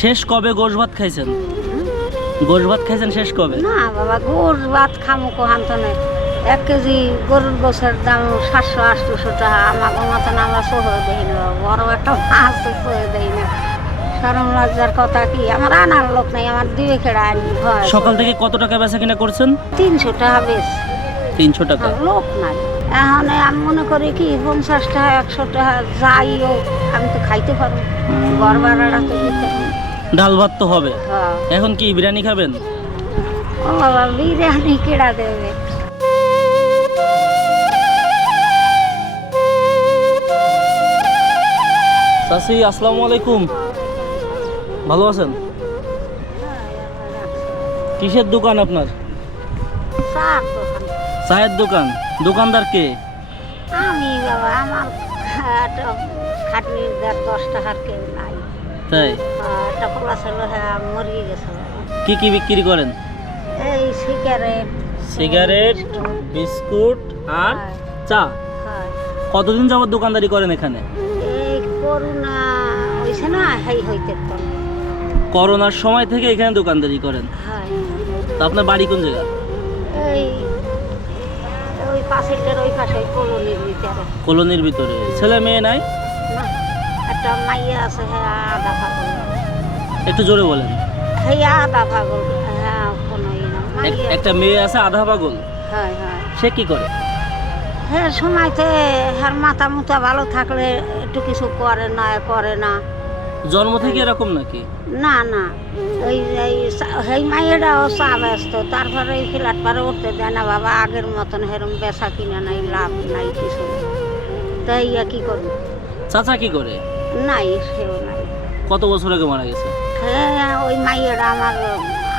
শেষ কবে গোশ ভাত খাইছেন? গোশ ভাত খাইছেন শেষ কবে? না বাবা, গোশ ভাত খামো কোহান তো নেই। 1 কেজি গরুর গোশের দাম 700-800 টাকা। আমাকে মতন আমরা সহে দেই না, বড় একটা মাছ তো সহে দেই না। শরম লজ্জার কথা কি, আমার আনার লোক নেই, আমার দিবে খেড়া আনি হয়। সকাল থেকে কত টাকা বেচা কিনা করছেন? 300 টাকা বেশ। 300 টাকা। লোক নাই এখন। আমি মনে করি কি 50 টাকা 100 টাকা যাই হোক, আমি তো খাইতে পারবো। ঘর ভাড়াটা তো দিতে হবে। ডাল ভাত তো হবে। হ্যাঁ। এখন কি বিরিয়ানি খাবেন? ও বাবা, বিরিয়ানি কেডা দেবে? চাচি আসসালামু আলাইকুম, ভালো আছেন? কিসের দোকান আপনার? চার দোকান। চায়ের দোকান। দোকানদার কে? আমি বাবা, আমার একটা খাটনির 10 টাকার কেউ নাই। তাই? একটা পোলা ছিল, হ্যাঁ মরিয়ে গেছে বাবা। কি কি বিক্রি করেন? এই সিগারেট, সিগারেট, বিস্কুট আর চা। হয়। কতদিন যাবত দোকানদারি করেন এখানে? এই করোনা হয়েছে না, হেই হইতে তো। করোনার সময় থেকে এখানে দোকানদারি করেন। হয়। তো আপনার বাড়ি কোন জায়গা? এই ওই পাশের ওই পাশে কলোনির ভিতরে। কলোনির ভিতরে। ছেলে মেয়ে নাই? না, একটা মাইয়া আছে, হ্যাঁ আধা পাগল। একটু জোরে বলেন। হ্যাঁ আধা পাগল, হ্যাঁ কোনো ই না মাইয়া। একটা মেয়ে আছে আধা পাগল। হয় হয়। সে কি করে? হ্যাঁ সময়তে হ্যাঁ মাথা মুথা ভালো থাকলে একটু কিছু করে না। জন্ম থেকে এরকম নাকি? না না, ওই এই মাইয়াটাও চা ব্যস্ত, তারপরে এই ফ্ল্যাট পারে উঠতে দেয় না বাবা। আগের মতন হেরম বেচা কিনা নাই, লাভ নাই কিছু। তাই কি করবো? চাচা কি করে? নাই, সেও নাই। কত বছর আগে মারা গেছে? হ্যাঁ ওই মাইয়াটা আমার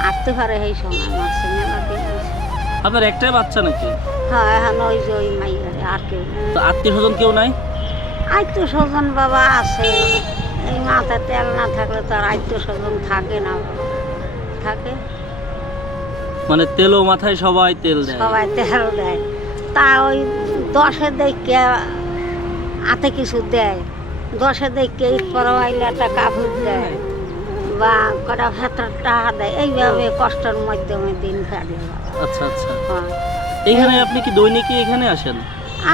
আসতে পারে এই সময় মারছে মেলা দিন হয়েছে। আপনার একটাই বাচ্চা নাকি? হ্যাঁ এখন ওই যে ওই মাইয়ারে আর কেউ নেই। তো আত্মীয় স্বজন কেউ নাই? আত্মীয় স্বজন বাবা আছে, এই মাথায় তেল না থাকলে তো আর আত্মীয় স্বজন থাকে না বাবা। থাকে, মানে তেলও মাথায় সবাই তেল দেয়? সবাই তেল দেয়। তা ওই 10-এ দেখে হাতে কিছু দেয়, 10-এ দেখে ঈদ পরবাইলে একটা কাপড় দেয় বা কটা ভেতর টাকা দেয়। এইভাবে কষ্টের মাধ্যমে দিন কাটে বাবা। আচ্ছা আচ্ছা। হ্যাঁ। এইখানে আপনি কি দৈনিকই এখানে আসেন?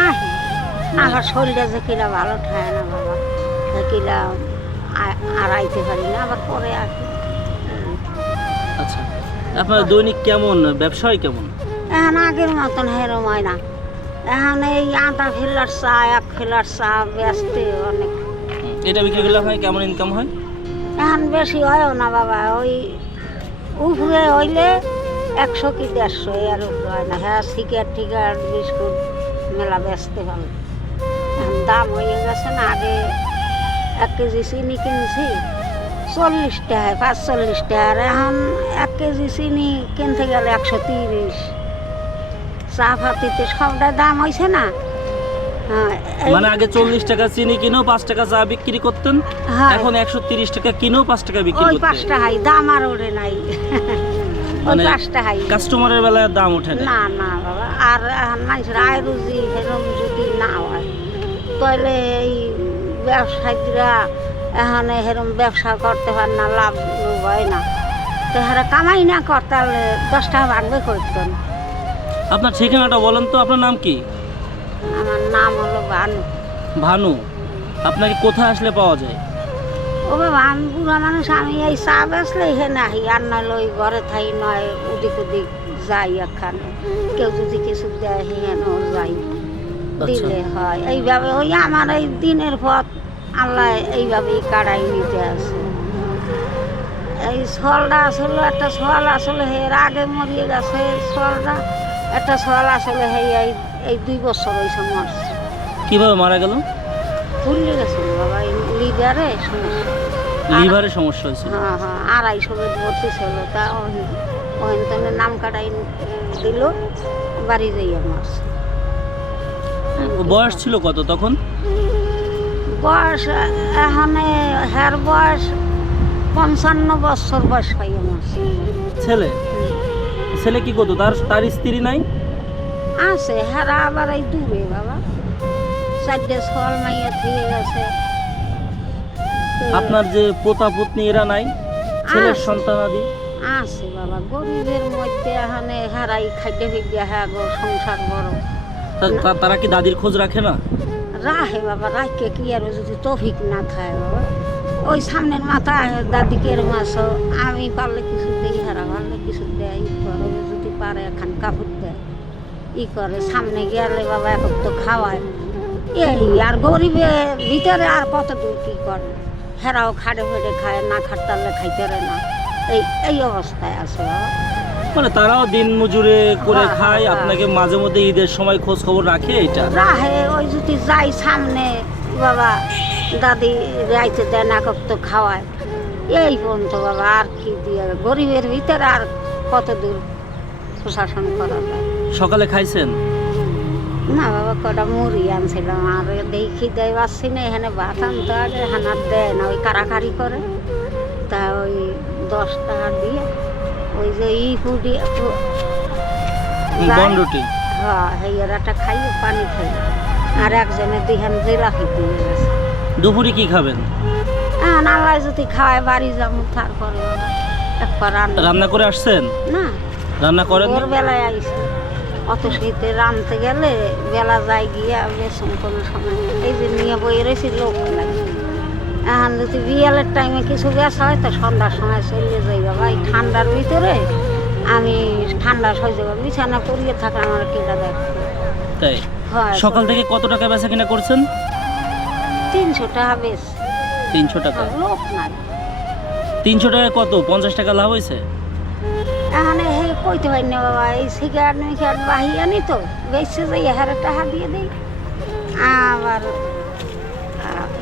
আহি আমার শরীরটা যে কিনা ভালো ঠায় না বাবা, কিনা আর আইতে পারি না, আবার পরে আসি। আচ্ছা, আপনার দৈনিক কেমন, ব্যবসায় কেমন? এখন আগের মতন হেরম হয় না। এখন এই আটা ফেলার চা, 1 ফেলার চা বেচতে অনেক। এটা বিক্রি করলে হয় কেমন ইনকাম হয়? এখন বেশি হয়ও না বাবা, ওই উপরে হইলে 100 কি 150, এর উপরে হয় না। হ্যাঁ সিগারেট টিকার বিস্কুট মেলা বেচতে পারো। এখন দাম হয়ে গেছে না। আগে 1 কেজি চিনি কিনছি 40 টাকায়, 45 টাকা। আর এখন 1 কেজি চিনি কিনতে গেলে 130। চা পাতিতে সবটাই দাম হয়েছে না। হ্যাঁ মানে আগে 40 টাকা চিনি কিনেও 5 টাকা চা বিক্রি করতেন, হ্যাঁ। এখন 130 টাকা কিনেও 5 টাকা বিক্রি ওই করতেন। 5 টাকাই দাম, আর ওঠে নাই। ওই মানে 5 টাকাই। কাস্টমারের বেলায় দাম ওঠে না? না না বাবা, আর এখন মানুষের আয় রুজি সেরকম যদি না হয় তাহলে এই ব্যবসায়ীরা এখন এরকম ব্যবসা করতে পারে না, লাভ হয় না। তো এরা কামাই না করতে হলে 10 টাকা ভাগবে করতেন। আপনার ঠিকানাটা বলেন তো, আপনার নাম কি? আমার নাম হলো ভানু। ভানু। আপনাকে কোথায় আসলে পাওয়া যায়? ও বাবা, আমি বুড়া মানুষ, আমি এই চা বেচলে এখানে আহি, আর নইলে ওই ঘরে থাই নয় ওদিক ওদিক যাই এখানে। কেউ যদি কিছু দেয় হেঁনেও যাই, দিলে হয়। এইভাবে ওই আমার এই দিনের পথ আল্লাহ এইভাবেই কাটাই নিতে আছে। এই ছলটা আসলে, একটা ছল আসলে এর আগে মরিয়ে গেছে ছলটা। একটা ছল আসলে এই 2 বছর ওই সময় মরছে। কিভাবে মারা গেল? ফুলে গেছিল বাবা, এই লিভারে সমস্যা। লিভারের সমস্যা হয়েছিল? হ্যাঁ হ্যাঁ, 250 বেড ভর্তি ছিল। তা ওখানে নাম কাটাই দিল, বাড়ি যাইয়া মারছে। বয়স ছিল কত তখন? বয়স এখন হ্যার বয়স 55 বছর বয়স হয়ে মারছে। ছেলে? ছেলে কি করতো? তার স্ত্রী নাই? আছে, হেরা আবার এই দূরে বাবা। 4টে ছল মাইয়া দিয়ে গেছে। আপনার যে পোতা পত্নী এরা নাই, ছেলের আছে। সন্তানাদি? আছে বাবা, গরিবের মধ্যে এখানে হারাই খাইতে ফিরবে, হ্যাঁ গো সংসার বড়। তারা কি দাদির খোঁজ রাখে না? রাহে বাবা, রাখকে কি আর যদি তৌফিক না খায় বাবা, ওই সামনের মাথায় দাদিকে মাছ আমি পারলে কিছু দিই, হারা পারলে কিছু দেয়, ই করে যদি পারে এখন কাপড় দেয়, ই করে সামনে গেলে বাবা এখন তো খাওয়ায়। এই আর গরিবের ভিতরে আর কত দূর কি করে, হেরাও খাটে ফেটে খায়, না খাটতালে খাইতে রে না, এই অবস্থায় আছে বাবা। মানে তারাও দিন মজুরে করে হ্যাঁ, খায়, হ্যাঁ। আপনাকে মাঝে মধ্যে ঈদের সময় খোঁজ খবর রাখে এটা? রাহে ওই যদি যাই সামনে বাবা, দাদি রাইতে দেয় না তো খাওয়ায়, এই পর্যন্ত বাবা। আর কি দিয়ে গরিবের ভিতরে আর কত দূর প্রশাসন করা যায়। সকালে খাইছেন? না বাবা, কটা মুড়ি আনছিলাম, আর দেখি দেয় পাচ্ছি না, এখানে ভাত আনতে আগে হানার দেয় না, ওই কারাকারি করে, তা ওই 10 টাকা দিয়ে ওই যে ফুটি বনরুটি? হ্যাঁ, হেয়ারাটা খাইয়ে পানি খাই, আর একজনে 2 হান জিলাপি দিয়ে গেছে। দুপুরে কি খাবেন? হ্যাঁ, আল্লাহ যদি খাওয়ায় বাড়ি যাবো, তারপরে একবার রান্না করে আসছেন? না, রান্না করেন? ভোরবেলায় আইসি, অত শীতে রানতে গেলে বেলা যায় গিয়া বেসম কোনো সময় এই যে নিয়ে বই রয়েছি, লোক লাগে। এখন যদি বিয়ালের টাইমে কিছু বেসা হয় তো সন্ধ্যার সময় চলে যাই বাবা। এই ঠান্ডার ভিতরে আমি ঠান্ডা সহ্য করবো, বিছানা করিয়ে থাকলে আমার কিটা দেখতে তাই? হয়। সকাল থেকে কত টাকা বেচা কিনা করছেন? 300 টাকা বেশ। 300 টাকা? লোক নাই। 300 টাকা কত? 50 টাকা লাভ হয়েছে? এখানে হে কইতে পারি না বাবা, এই সিগারেট মিগারেট বাহিয়ে আনি তো বেশি যাই, হারে টাকা দিয়ে দিই, আবার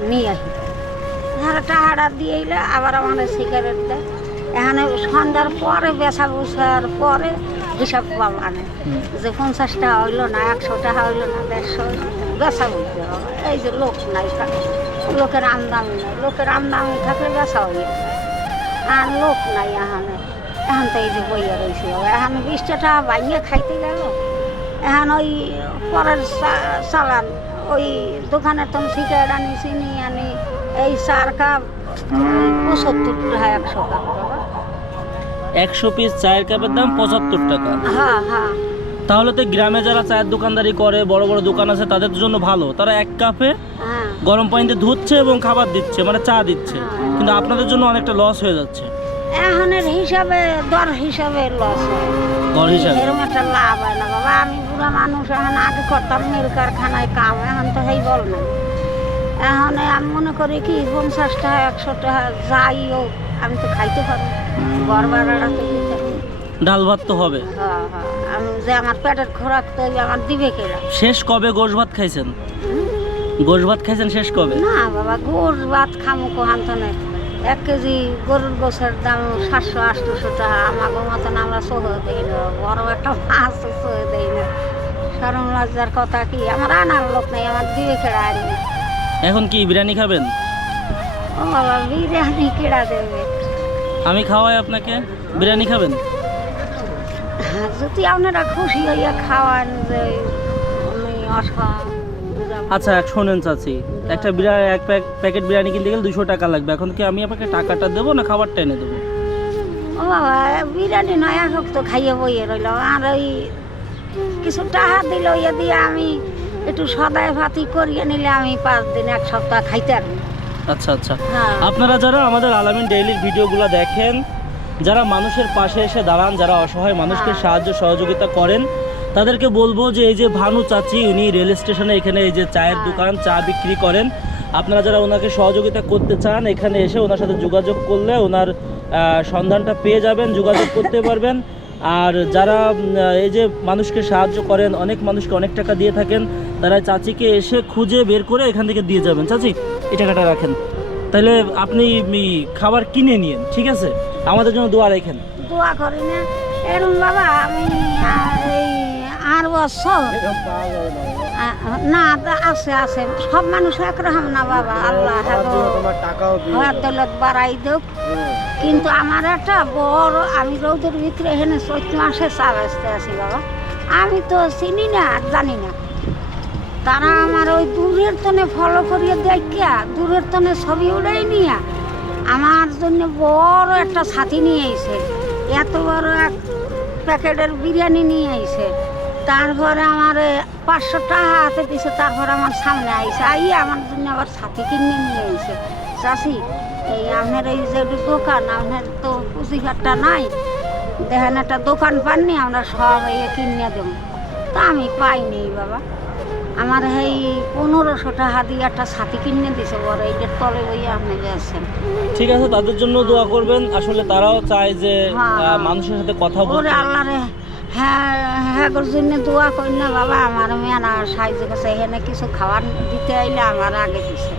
নিয়ে আসি, হারে টাকাটা দিয়ে এলে আবার আমার সিগারেট দেয়। এখানে সন্ধ্যার পরে বেচা বসার পরে হিসাব পাবো আনে যে 50 টাকা হইলো না, 100 টাকা হইলো না, 150 বেচা বলতে হবে। এই যে লোক নাই, লোকের আমদামি নাই, লোকের আমদামি থাকলে বেচা হয়ে যায়, আর লোক নাই এখানে। এখন তো এই যে বইয়া রয়েছে, এখন 20 টাকা ভাঙিয়ে খাইতে গেল। এখন ওই পরের চালান ওই দোকানের তো সিগারেট আনি, চিনি আনি, এই 4 কাপ 75 টাকা, 100 কাপ বাবা। 100 পিস চায়ের কাপের দাম 75 টাকা? হ্যাঁ হ্যাঁ। তাহলে তো গ্রামে যারা চায়ের দোকানদারি করে, বড় বড় দোকান আছে, তাদের জন্য ভালো। তারা 1 কাপে হ্যাঁ গরম পানিতে ধুচ্ছে এবং খাবার দিচ্ছে, মানে চা দিচ্ছে। কিন্তু আপনাদের জন্য অনেকটা লস হয়ে যাচ্ছে। এখনের হিসাবে দর হিসাবে লস হয়, দর হিসাবে? এরকম একটা লাভ হয় না বাবা। আমি বুড়া মানুষ, এখন আগে করতাম মিল কারখানায় কাম, এখন তো হেই বল নাই। এখন আমি মনে করি কি 50 টাকা 100 টাকা যাই হোক আমি তো খাইতে পারবো, ঘর ভাড়াটা তো দিতে হবে। ডাল ভাত তো হবে। হ্যাঁ হ্যাঁ, আমি যে আমার পেটের খোরাক তো আমার দিবে কেরা। শেষ কবে গোশ ভাত খাইছেন? গোশ ভাত খাইছেন শেষ কবে? না বাবা, গোশ ভাত খামো কোহান তো নেই। 1 কেজি গরুর গোছের দাম 700-800 টাকা। আমাকে মতন আমরা সহ দেই না, বড় একটা মাছ সহ দেই না। সরম লজ্জার কথা কি, আমার আনার লোক নেই, আমার দিবে কেড়া আনি। এখন কি বিরিয়ানি খাবেন? ও বাবা, বিরিয়ানি কেড়া দেবে? আমি খাওয়াই আপনাকে, বিরিয়ানি খাবেন? যদি আপনারা খুশি হইয়া খাওয়ান যে আমি অসহায়। আচ্ছা শোনেন চাচি, একটা বিরিয়ানি, এক প্যাকেট বিরিয়ানি কিনতে গেলে 200 টাকা লাগবে। এখন কি আমি আপনাকে টাকাটা দেবো না খাবারটা এনে দেবো? ও বাবা, বিরিয়ানি নয় এক তো খাইয়ে বইয়ে রইল, আর ওই কিছু টাকা দিল, ইয়ে দিয়ে আমি একটু সদায় ভাতি করিয়ে নিলে আমি 5 দিন 1 সপ্তাহ খাইতে পারবো। আচ্ছা আচ্ছা। হ্যাঁ। আপনারা যারা আমাদের আলামিন ডেইলির ভিডিওগুলো দেখেন, যারা মানুষের পাশে এসে দাঁড়ান, যারা অসহায় মানুষকে সাহায্য সহযোগিতা করেন, তাদেরকে বলবো যে এই যে ভানু চাচি, উনি রেল স্টেশনে এখানে এই যে চায়ের দোকান, চা বিক্রি করেন। আপনারা যারা ওনাকে সহযোগিতা করতে চান, এখানে এসে ওনার সাথে যোগাযোগ করলে ওনার সন্ধানটা পেয়ে যাবেন, যোগাযোগ করতে পারবেন। আর যারা এই যে মানুষকে সাহায্য করেন, অনেক মানুষকে অনেক টাকা দিয়ে থাকেন, তারা চাচিকে এসে খুঁজে বের করে এখান থেকে দিয়ে যাবেন। চাচি এই টাকাটা রাখেন, তাহলে আপনি খাবার কিনে নিন, ঠিক আছে? আমাদের জন্য দোয়া রাখেন। দোয়া করি না এরকম বাবা, আমি এই 8 বছর না আছে আছে, সব মানুষ একরকম না বাবা। আল্লাহ দৌলত বাড়াই দেখ, কিন্তু আমার একটা বড়, আমি রৌদের ভিতরে এখানে 14 মাসে চা বেচতে আছি বাবা। আমি তো চিনি না, জানি না, তারা আমার ওই দূরের তনে ফলো করিয়ে দেখিয়া দূরের তনে ছবি উড়াই নিয়া আমার জন্য বড় একটা ছাতি নিয়ে আইছে, এত বড় এক প্যাকেটের বিরিয়ানি নিয়ে আইছে। তারপরে আমার 500 টাকা হাতে দিছে। তারপরে আমার সামনে আইছে, আইয়া আমার জন্য আবার ছাতি কিনে নিয়ে আইছে। চাষি, এই আপনার এই যে দোকান, আপনার তো পুঁজিঘাটটা নাই, দেখেন একটা দোকান পাননি, আমরা সব এই কিনে দেবো। তা আমি পাইনি বাবা, আমার এই 1500 টাকা দিয়ে একটা ছাতি কিনে দিছে বড়, এইটার তলে ওই আপনি গেছেন। ঠিক আছে, তাদের জন্য দোয়া করবেন। আসলে তারাও চায় যে হ্যাঁ। মানুষের সাথে কথা ওরে বলতে। আল্লাহ রে, হ্যাঁ হ্যাঁ জন্য দোয়া করি না বাবা, আমার মেয়ে না সাহায্য করছে, এখানে কিছু খাবার দিতে আইলে আমার আগে দিছে।